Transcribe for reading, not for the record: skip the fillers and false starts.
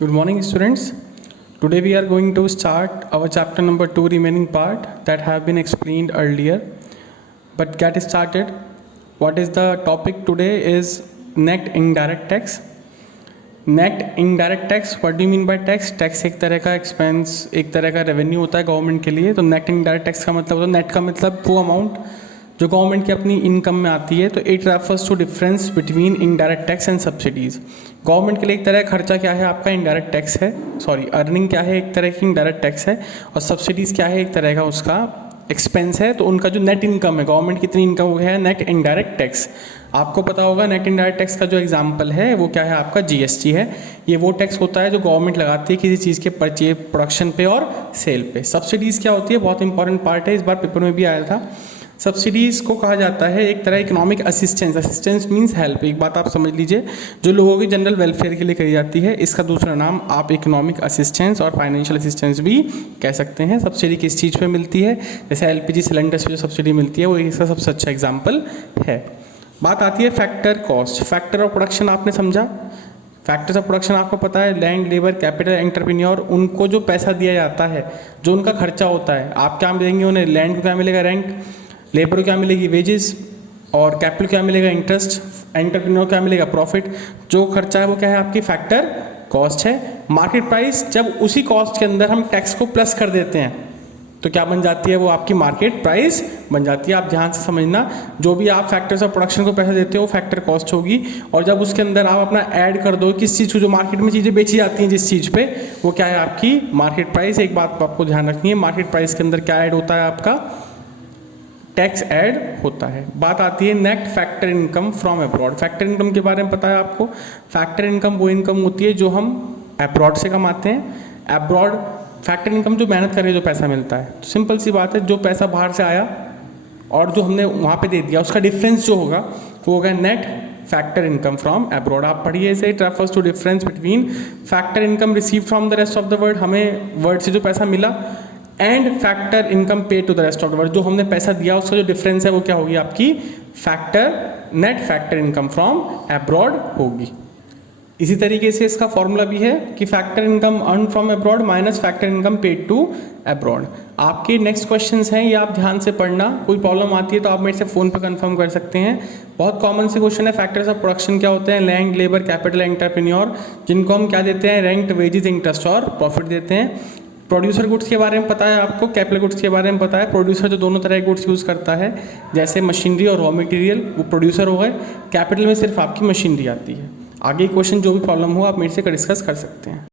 Good morning, students. Today we are going to start our chapter number 2 remaining part that have been explained earlier. But get started. What is the topic today is net indirect tax. Net indirect tax, what do you mean by tax? Tax एक तरह का expense, एक तरह का revenue होता है government के लिए. तो net indirect tax का मतलब होता है, net का मतलब वो अमाउंट जो गवर्नमेंट की अपनी इनकम में आती है. तो it refers to difference between indirect tax and subsidies. Government के लिए एक तरह का खर्चा क्या है आपका इनडायरेक्ट टैक्स है, अर्निंग क्या है एक तरह की इनडायरेक्ट टैक्स है, और सब्सिडीज़ क्या है एक तरह का उसका एक्सपेंस है. तो उनका जो नेट इनकम है, गवर्नमेंट कितनी इनकम है नेट इनडायरेक्ट टैक्स. आपको पता होगा नेट इनडायरेक्ट टैक्स का जो एग्जांपल है वो क्या है आपका जीएसटी है. ये वो टैक्स होता है जो गवर्नमेंट लगाती है किसी चीज़ के परचेज प्रोडक्शन पे और सेल पे. सब्सिडीज़ क्या होती है, बहुत इंपॉर्टेंट पार्ट है, इस बार पेपर में भी आया था. सब्सिडीज़ को कहा जाता है एक तरह economic assistance. Assistance means help. एक बात आप समझ लीजिए, जो लोगों की जनरल वेलफेयर के लिए करी जाती है, इसका दूसरा नाम आप इकोनॉमिक असिस्टेंस और फाइनेंशियल असिस्टेंस भी कह सकते हैं. सब्सिडी किस चीज़ पे मिलती है, जैसे एलपीजी सिलेंडर्स पे जो सब्सिडी मिलती है वो इसका सबसे अच्छा एग्जाम्पल है. बात आती है factor cost. Factor of production आपने समझा. फैक्टर्स ऑफ प्रोडक्शन आपको पता है, लैंड, लेबर, कैपिटल, एंटरप्रेन्योर. उनको जो पैसा दिया जाता है, जो उनका खर्चा होता है, आप क्या देंगे उन्हें, लैंड को क्या मिलेगा रेंट, लेबर को क्या मिलेगी वेजेस, और कैपिटल क्या मिलेगा इंटरेस्ट, एंटरप्रेन्योर क्या मिलेगा प्रॉफिट. जो खर्चा है वो क्या है आपकी फैक्टर कॉस्ट है. मार्केट प्राइस, जब उसी कॉस्ट के अंदर हम टैक्स को प्लस कर देते हैं तो क्या बन जाती है वो आपकी मार्केट प्राइस बन जाती है. आप ध्यान से समझना, जो भी आप फैक्टर्स ऑफ प्रोडक्शन को पैसा देते हो फैक्टर कॉस्ट होगी, और जब उसके अंदर आप अपना ऐड कर दो किस चीज़ को, जो मार्केट में चीज़ें बेची जाती हैं जिस चीज़ पे, वो क्या है आपकी मार्केट प्राइस. एक बात आपको ध्यान रखनी है, मार्केट प्राइस के अंदर क्या ऐड होता है आपका टैक्स ऐड होता है. बात आती है net factor income from abroad. Factor income के बारे में पता है आपको. फैक्टर इनकम वो इनकम होती है जो हम अब्रॉड से कमाते हैं. अब्रॉड फैक्टर इनकम जो मेहनत करके जो पैसा मिलता है. तो सिंपल सी बात है, जो पैसा बाहर से आया और जो हमने वहाँ पे दे दिया उसका डिफरेंस जो होगा वो होगा net factor income from abroad. आप पढ़िए इसे. It refers to difference between factor income receive from the rest of the world, हमें वर्ल्ड से जो पैसा मिला, and factor income pay to the rest of the world, जो हमने पैसा दिया उसका जो डिफरेंस है वो क्या होगी आपकी net factor income from abroad होगी. इसी तरीके से इसका फॉर्मूला भी है कि factor income earn from abroad minus factor income paid to abroad. आपके नेक्स्ट क्वेश्चंस हैं, ये आप ध्यान से पढ़ना. कोई प्रॉब्लम आती है तो आप मेरे से फ़ोन पर कंफर्म कर सकते हैं. बहुत कॉमन से क्वेश्चन है. फैक्टर्स ऑफ प्रोडक्शन क्या होते हैं, लैंड, लेबर, कैपिटल, एंटरप्रेन्योर, जिनको हम क्या देते हैं रेंट, वेजेस, इंटरेस्ट और प्रॉफिट देते हैं. प्रोड्यूसर गुड्स के बारे में पता है आपको, कैपिटल गुड्स के बारे में पता है. प्रोड्यूसर जो दोनों तरह के गुड्स यूज़ करता है, जैसे मशीनरी और रॉ मटेरियल, वो प्रोड्यूसर हो गए. कैपिटल में सिर्फ आपकी मशीनरी आती है. आगे क्वेश्चन जो भी प्रॉब्लम हो आप मेरे से डिस्कस कर सकते हैं.